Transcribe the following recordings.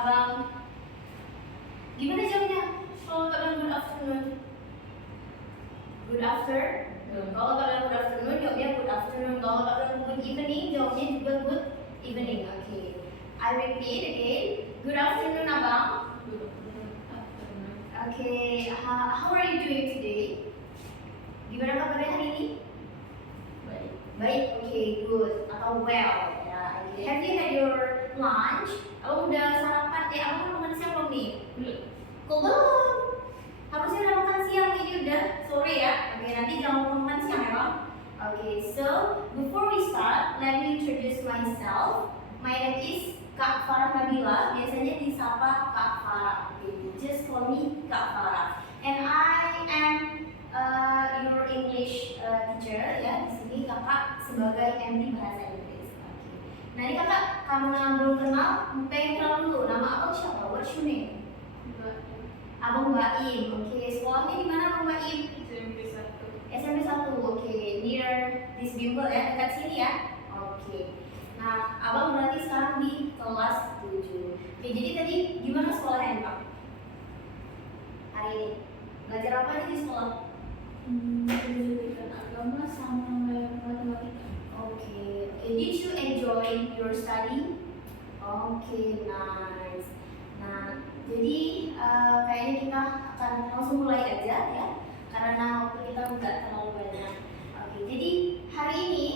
Abang, gimana jawabnya? Kalau kak bilang good afternoon, good afternoon. Kalau kak bilang good afternoon, jawabnya good afternoon. Kalau kak bilang good evening, jawabnya juga good evening. Okay. I repeat again. Good afternoon, abang. Okay. How are you doing today? Gimana kabarnya hari ini? Baik. Baik. Okay. Good. Atau well. Ya. Okay. Have you had your lunch? Abang udah sarapan? Abang udah makan siang belum nih? Belum. Kok belum? Harusnya udah makan siang, ini udah sore ya. Oke, nanti jangan lupa makan siang ya bang. Oke, so before we start, let me introduce myself. My name is Kak Farah Nabila. Biasanya disapa Kak Farah. Okay, just call me Kak Farah. And I am your English teacher ya. Di sini kakak sebagai MT bahasa Inggris. Oke. Nah ini kakak karena belum kenal, pengen kenal dulu. Nama abang siapa? What's your name? Abang Baim, oke. Sekolahnya di mana Abang Baim? SMP 1. SMP 1, oke. Near this bimbel ya, dekat sini ya. Oke. Nah, Abang berarti sekarang di kelas 7. Oke, jadi tadi gimana sekolahnya Pak? Hari ini belajar apa aja di sekolah? Pendidikan agama sama matematika. Oke. Did you enjoy your study? Oke, nice. Nah, jadi kayaknya kita akan langsung mulai aja ya, karena waktu kita nggak terlalu banyak. Oke, jadi hari ini,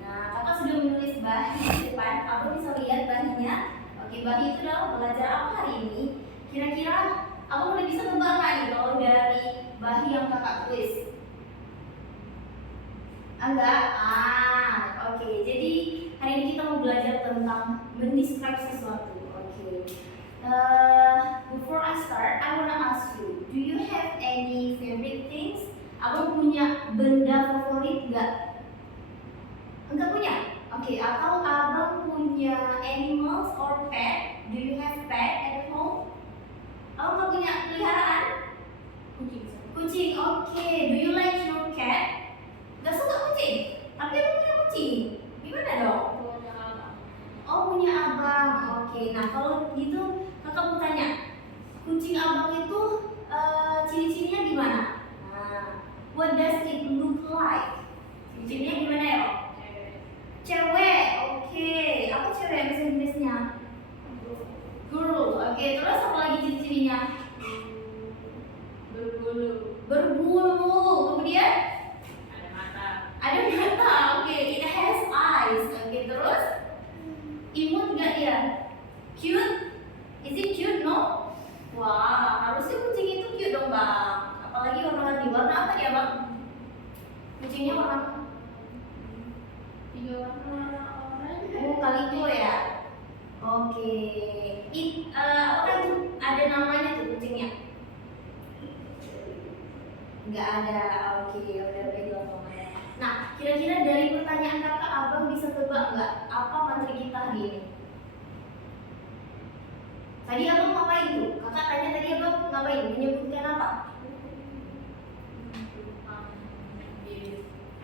nah kakak sudah menulis bahi di depan. Abang bisa lihat bahinya. Oke, bahi itu adalah belajar apa hari ini? Kira-kira abang udah bisa tebak nggak nih kalau dari bahi yang kakak tulis? Enggak? Oke. Jadi hari ini kita mau belajar tentang mendescribe sesuatu. Oke. Before I start, I wanna ask you, do you have any favorite things? Abang punya benda favorit nggak? Enggak punya? Oke. Atau abang punya animals or pet? Do you have pet at home? Abang nggak punya peliharaan? Kucing. Kucing. Oke. Do you like your cat? Gak suka kucing? Tapi abang punya kucing. Gimana dong? Punya abang. Oh, punya abang. Oke. Nah kalau gitu kakak mau tanya, kucing abang itu ciri-cirinya gimana? Nah, what does it look like? Ciri-cirinya gimana ya? Cewek. Oke. Apa cewek bahasa Inggrisnya? Girl. Oke. Terus apa lagi ciri-cirinya? Berbulu. Berbulu. Kemudian Ada mata. ada mata. Oke. It has eyes. Oke. Terus imut nggak dia? Cute? Is it cute? No? Wah, harusnya kucing itu cute dong bang. Apalagi warna-warni. Warna apa dia bang? Kucingnya warna apa? 3 warna oranye. Oh, kaliko ya. Oke. Apa itu? Ada namanya tuh kucingnya? Nggak ada. Oke, udah beda namanya. Nah, kira-kira dari pertanyaan kakak, abang bisa tebak nggak apa materi kita hari ini? Tadi abang ngapain tuh? Kakak tanya tadi abang ngapain? Menyebutkan apa?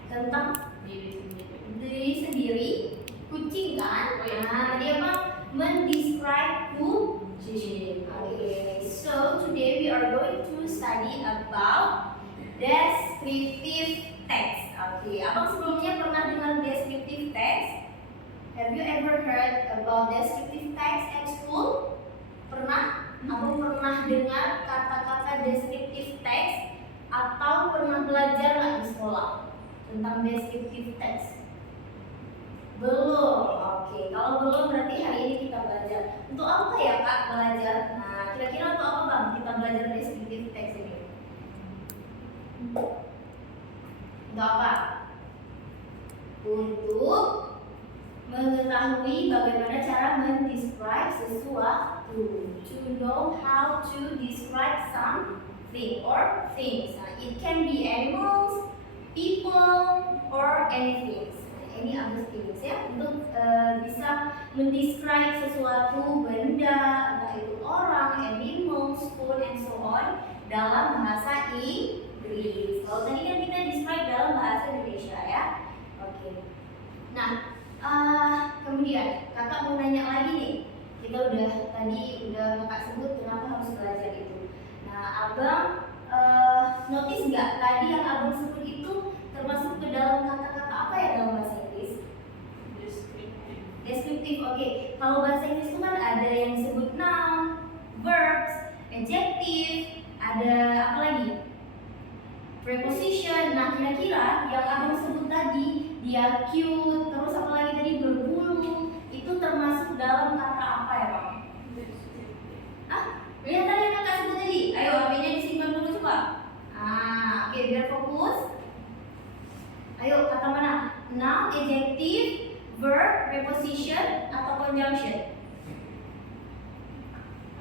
Tentang diri sendiri. Kucing kan? Nah, tadi abang mendescribe kucing. Okay. So today we are going to study about descriptive text. Okay. Abang sebelumnya pernah dengar descriptive text? Have you ever heard about descriptive text at school? Pernah? Abang pernah dengar kata-kata descriptive text atau pernah belajar nggak di sekolah tentang descriptive text? Belum. Oke. Kalau belum berarti hari ini kita belajar. Untuk apa ya kak belajar? Nah, kira-kira untuk apa bang kita belajar descriptive text ini? Untuk apa? Untuk mengetahui bagaimana cara mendescribe sesuatu. To know how to describe something or things. Nah, it can be animals, people, or anything. Any other things ya. Untuk bisa mendescribe sesuatu benda, entah itu orang, animals, food, and so on dalam bahasa Inggris. Kalau tadi kan kita describe dalam bahasa Indonesia ya. Oke. Nah, kemudian kakak mau nanya lagi nih. Kita kita tadi udah kakak sebut kenapa harus belajar itu. Nah, abang notice nggak tadi yang abang sebut itu termasuk ke dalam kata-kata apa ya dalam bahasa Inggris? Deskriptif. Deskriptif. Oke. Kalau bahasa Inggris itu kan ada yang disebut noun, verbs, adjective, ada apa lagi? Preposition. Nah, kira-kira yang abang sebut tadi, dia cute, terus apa lagi tadi berbulu, itu termasuk dalam kata apa ya, Bang? Deskriptif. Yang tadi yang kakak sebut tadi. Ayo, HP-nya disimpan dulu coba. Oke, biar fokus. Ayo, kata mana? Noun, adjective, verb, preposition, atau conjunction?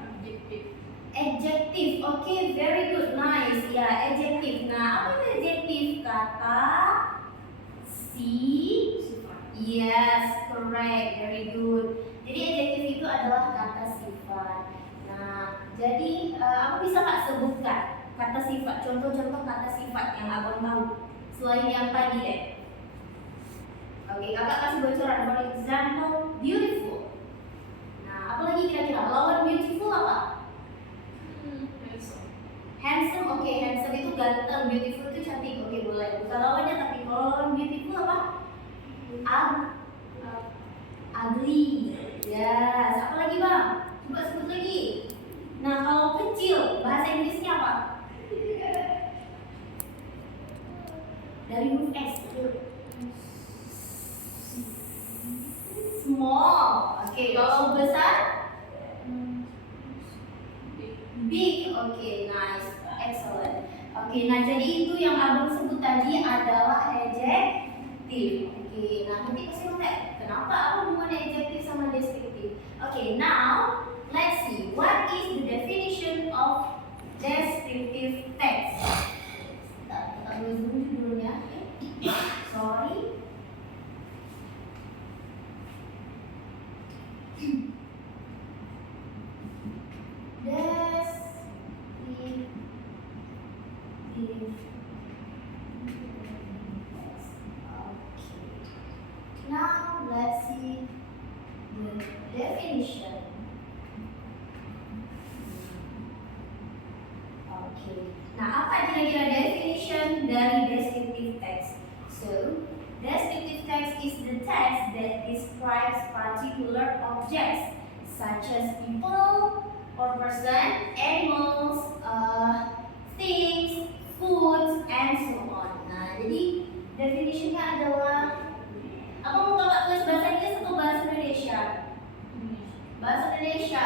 Adjektif. Adjective. Oke, very good, nice. Ya, adjective. Nah, apa itu adjective? Kata Sifat. Yes, correct, very good. Jadi adjective itu adalah kata sifat. Nah, jadi aku bisa nggak sebutkan kata sifat, contoh-contoh kata sifat yang abang tahu selain yang tadi deh. Oke, kakak kasih bocoran. For example, beautiful. Nah, apa lagi kira-kira? Lawan beautiful apa? Handsome. Handsome. Oke, handsome itu ganteng, beautiful itu cantik. Oke, boleh. Bukan lawannya, tapi kalau lawan beautiful apa? Ugly. Yes. Apa lagi bang? Coba sebut lagi. Nah, kalau kecil bahasa Inggrisnya apa? Dari huruf S. Small. Oke, kalau besar? Big. Oke, nice. Excellent. Oke, nah jadi itu yang abang sebut tadi adalah adjective. Oke, nah nanti pasti mau tanya, kenapa apa hubungannya adjective sama descriptive? Oke, now let's see what is the definition of descriptive text. Kita dulu judulnya. Sorry. Now let's see the definition. Okay. Nah, apa kira-kira definition dari descriptive text? So, descriptive text is the text that describes particular objects such as people or person, animals, things, foods, and so on. Nah, jadi definitionnya adalah apa mau kakak tulis bahasa Inggris atau bahasa Indonesia? Bahasa Indonesia.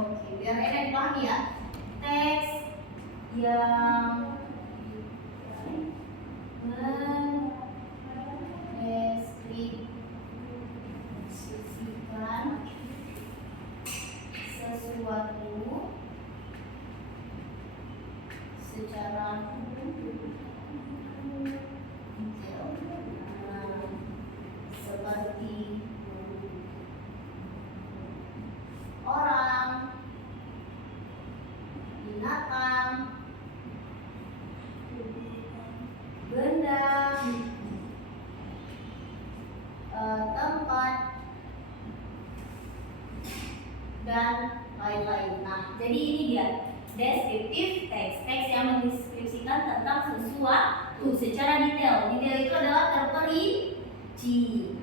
Oke, biar enak dipahami ya. Teks yang mendeskripsikan sesuatu secara detail, seperti orang, binatang, benda, tempat, dan lain-lain. Nah, jadi ini dia descriptive text, teks yang mendeskripsikan tentang sesuatu secara detail. Detail itu adalah terperinci.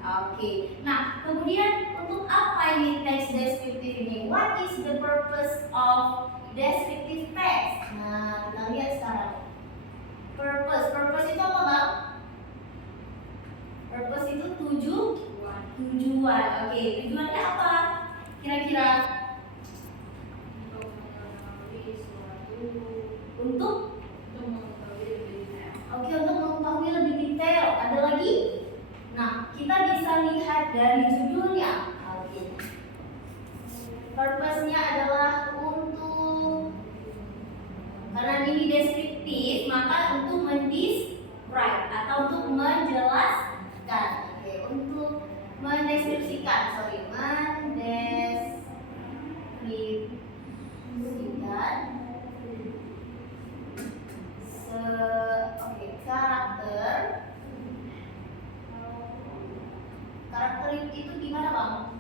Oke. Nah, kemudian untuk apa ini teks deskriptif ini? What is the purpose of descriptive text? Nah, kita lihat sekarang. Purpose itu apa, Bang? Purpose itu tujuan. Oke, tujuannya apa? Kira-kira untuk mengetahui lebih detail. Oke, untuk mengetahui lebih detail. Ada lagi? Nah, kita bisa lihat dari judulnya. Oke. Purpose-nya adalah untuk, karena ini deskriptif, maka untuk mendescribe atau untuk menjelaskan. Oke, untuk mendeskripsikan, karakter itu gimana bang?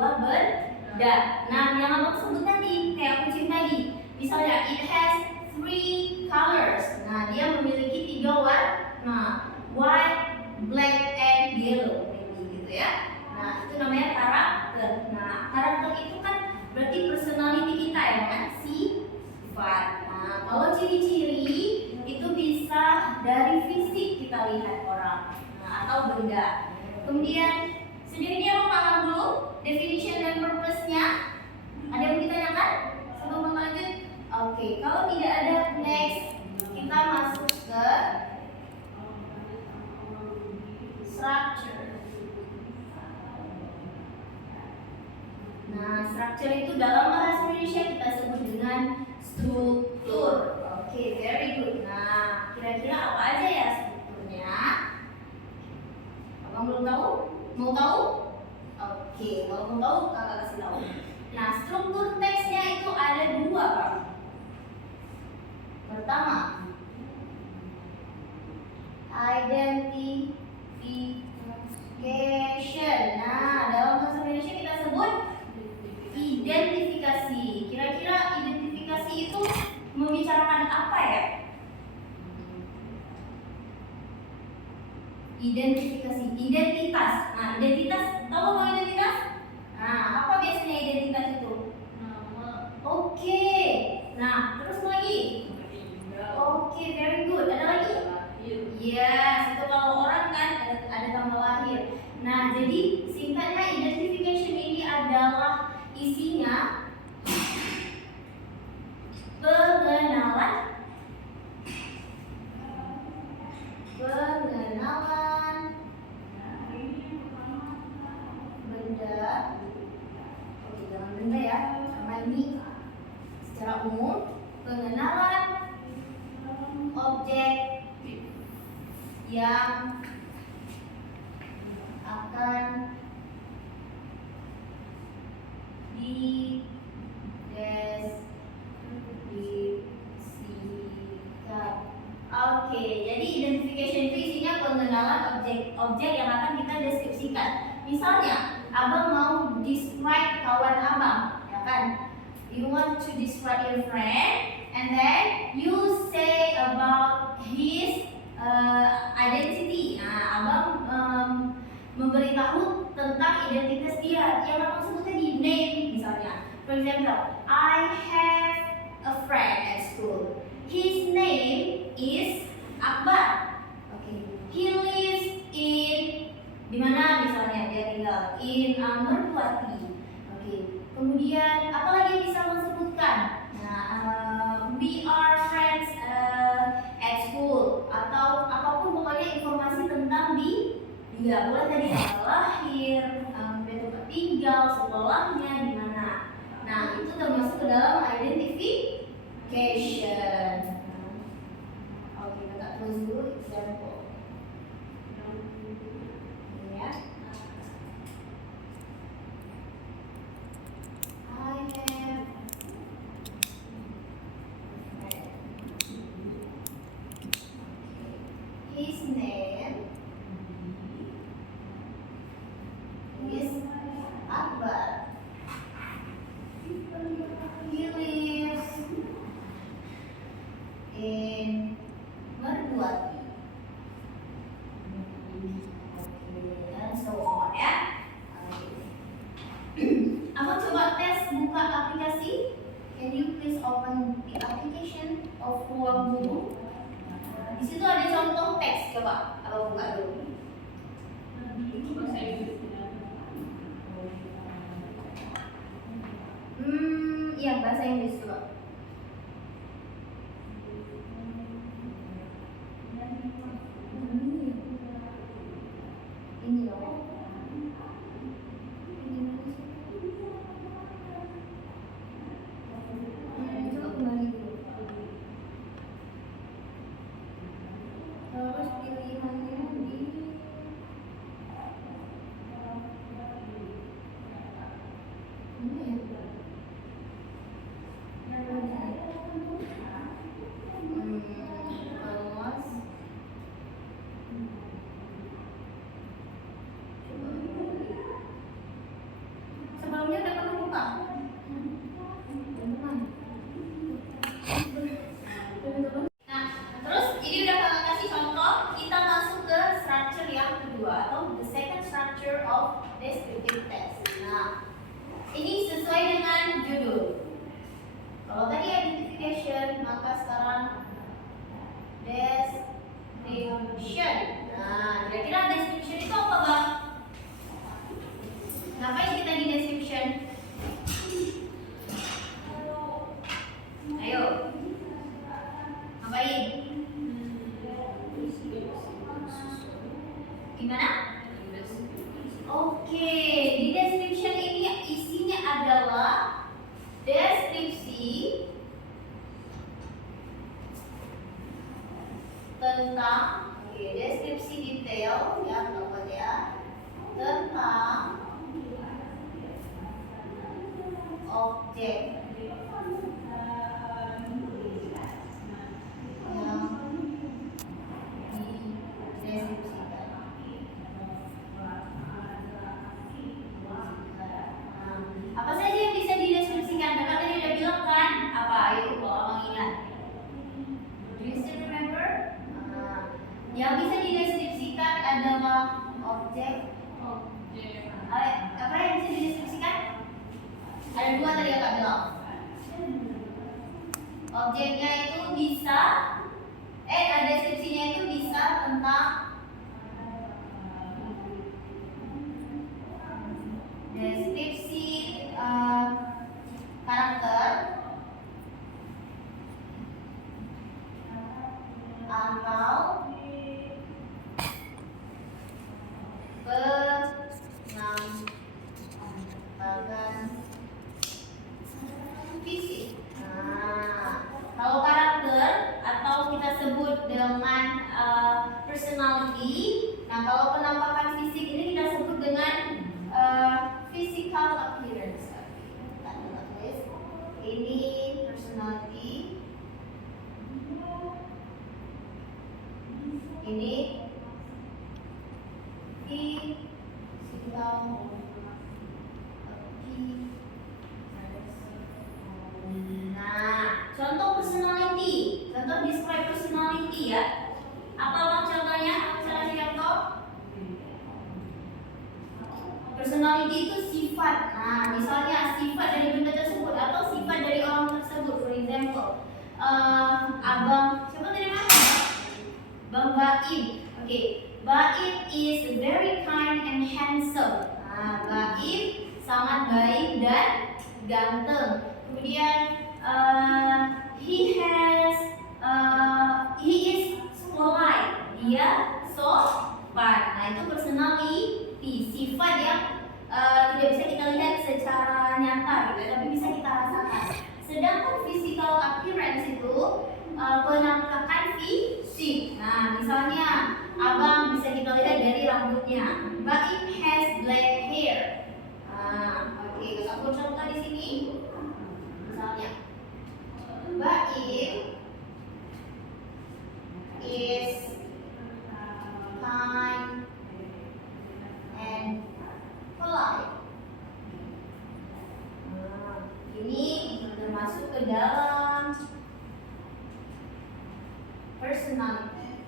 berdua beda. Nah, yang abang sebut tadi kayak kucing tadi, misalnya it has three colors. Nah, dia memiliki 3 warna, white, black, and yellow, gitu ya. Nah, itu namanya karakter. Nah, karakter itu kan berarti personality kita ya kan, sifat. Nah, kalau ciri-ciri itu bisa dari fisik kita lihat orang, atau benda. Kemudian sendiri dia paham dulu definition dan purpose-nya. Ada yang ditanyakan sebelum lanjut? Oke, kalau tidak ada, next kita masuk ke structure. Nah, structure itu dalam bahasa Indonesia kita sebut dengan struktur. Oke, very good. Nah, kira-kira apa aja ya strukturnya? Abang belum tahu? Mau tahu? Oke, kalau mau tahu kakak kasih tahu. Nah, struktur teksnya itu ada 2, Pak. Pertama, identification. Nah, dalam bahasa Indonesia kita sebut identifikasi. Kira-kira identifikasi itu membicarakan apa ya? Identifikasi, identitas. Nah, identitas, tahu mau identitas? Nah, apa biasanya identitas itu? Nama. Oke. Nah, terus lagi? Oke, very good. Ada lagi? Yes, itu kalau orang kan ada tanggal lahir. Nah, jadi singkatnya identification ini adalah isinya pengenalan benda. Oke, jangan benda ya, sama ini secara umum pengenalan objek yang akan dideskripsikan. Oke, jadi identification itu isinya pengenalan objek yang akan kita deskripsikan. Misalnya, abang mau describe kawan abang, ya kan? You want to describe your friend, and then you say about his identity. Nah, abang memberitahu tentang identitas dia. Yang abang sebut tadi name misalnya. For example, I have a friend at school. His name is Akbar. Okay. He lives in di mana misalnya dia tinggal in Merpati. Okay. Kemudian apa lagi yang bisa abang sebutkan? Nah, we are friends at school atau apapun pokoknya informasi tentang dia. Boleh tadi tanggal lahir, tempat tinggal, sekolahnya di mana. Nah, itu termasuk ke dalam identification. Oke, kita tulis dulu example. Ini ya. I have his name is Akbar. He lives in Merpati. Dan so on ya. Aku coba tes buka aplikasi. Can you please open the application of Ruang Guru? Di situ ada contoh teks, coba abang buka dulu. Iya, bahasa Inggris coba. Ini loh. Coba kembali dulu. Terus pilihannya di ini ya. tentang deskripsi detail ya teman-teman ya tentang objek yang dideskripsikan. Apa saja yang bisa dideskripsikan? Kakak tadi udah bilang kan? Apa? Ayo kalau abang ingat. Do you still remember? Yang bisa dideskripsikan adalah objek. Apa yang bisa dideskripsikan? Ada dua tadi kakak bilang. Objeknya itu bisa, deskripsinya itu bisa tentang deskripsi karakter atau penampakan fisik. Kalau karakter atau kita sebut dengan personality, nah kalau penampakan fisik ini kita sebut dengan physical appearance. Kita tulis ini personality, ini physical appearance. Nah, contoh personality, contoh describe personality ya. Apa bang contohnya? Aku bisa kasih contoh. Personality itu sifat. Nah, misalnya sifat dari benda tersebut atau sifat dari orang tersebut. For example, abang siapa tadi nama? Bang Baim. Okay, Baim is very kind and handsome. Nah, Baim sangat baik dan ganteng. Kemudian he is polite. Dia sopan. Nah, itu personality, sifat yang tidak bisa kita lihat secara nyata gitu, tapi bisa kita rasakan. Sedangkan physical appearance itu penampakan fisik. Nah, misalnya abang bisa kita lihat dari rambutnya. Baim has black hair. Oke, kakak buat contoh di sini. Misalnya, Baim is kind and polite. Ini termasuk ke dalam personality.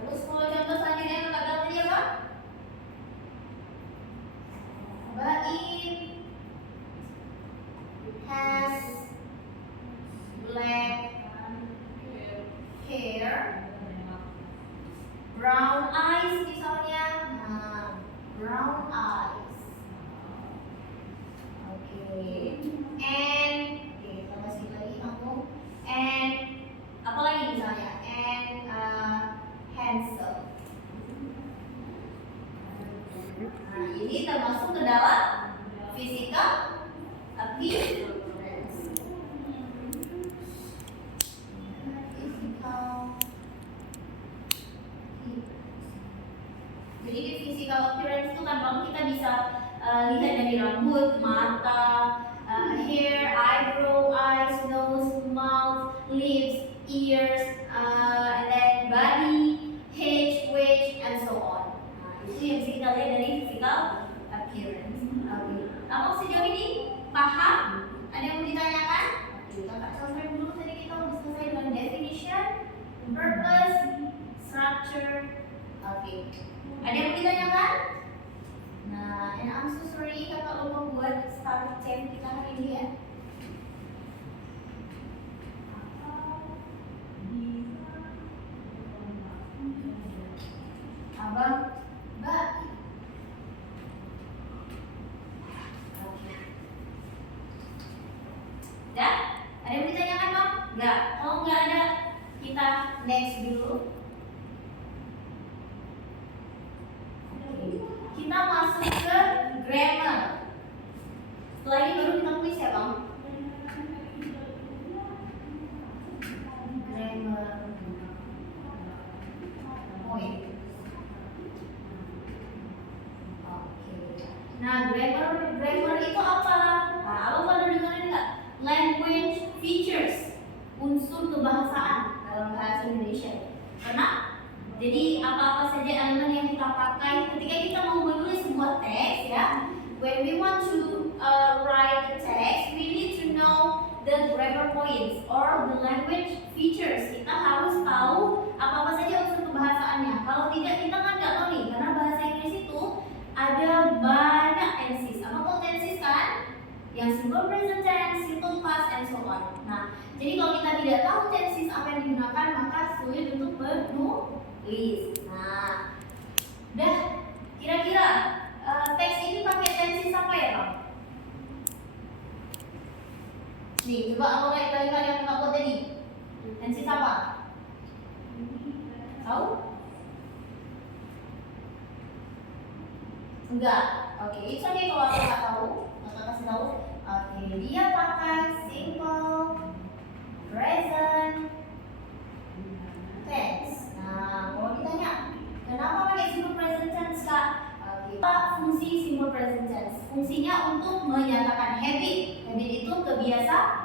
Terus kalau contoh selanjutnya yang kakak tadi apa? Baim has black hair, brown eyes misalnya. Brown eyes. Okay. And kita kasih lagi aku. And apa lagi misalnya? And handsome. Nah, ini termasuk ke dalam physical appearance. Jadi di physical appearance itu kan bang kita bisa lihat dari rambut, mata, hair, eyebrow, eyes, nose, mouth, lips, ears, and then body, height, weight, and so on. Nah, itu yang bisa kita lihat dari physical appearance. Abang sejauh ini paham? Ada yang mau ditanyakan? Kakak contoh dulu tadi kita udah selesai dengan definition, purpose, structure. Ada yang mau ditanyakan? Nah, and I'm so sorry kakak lupa buat start chat kita hari ini ya. Abang, Mbak. Ya? Ada yang mau ditanyakan bang? Enggak. Kalau nggak ada, kita next dulu. Kita masuk ke grammar. Setelah ini baru kita kuis ya bang. Nah, grammar itu apa? Nah, abang pada dengerin nggak? Language features, unsur kebahasaan dalam bahasa Indonesia. Karena jadi apa-apa saja elemen yang kita pakai ketika kita mau menulis sebuah teks ya. When we want to write a text, we need to know the grammar points or the language features. Kita harus tahu apa-apa saja unsur kebahasaannya. Kalau tidak, kita kan nggak tahu nih, karena bahasa Inggris itu ada banyak tenses. Apa tuh tenses kan? Yang simple present tense, simple past, and so on. Nah, jadi kalau kita tidak tahu tenses apa yang digunakan, maka sulit untuk menulis. Nah, udah kira-kira teks ini pakai tenses apa ya, Bang? Nih, coba aku lihat kalimat yang aku buat tadi. Tenses apa? Tahu? Enggak. Oke, itu aja kalau aku nggak tahu, kakak kasih tahu. Oke, dia pakai simple present tense. Nah, kalau ditanya, kenapa pakai simple present tense, Kak? Oke, apa fungsi simple present tense? Fungsinya untuk menyatakan habit. Habit itu kebiasaan.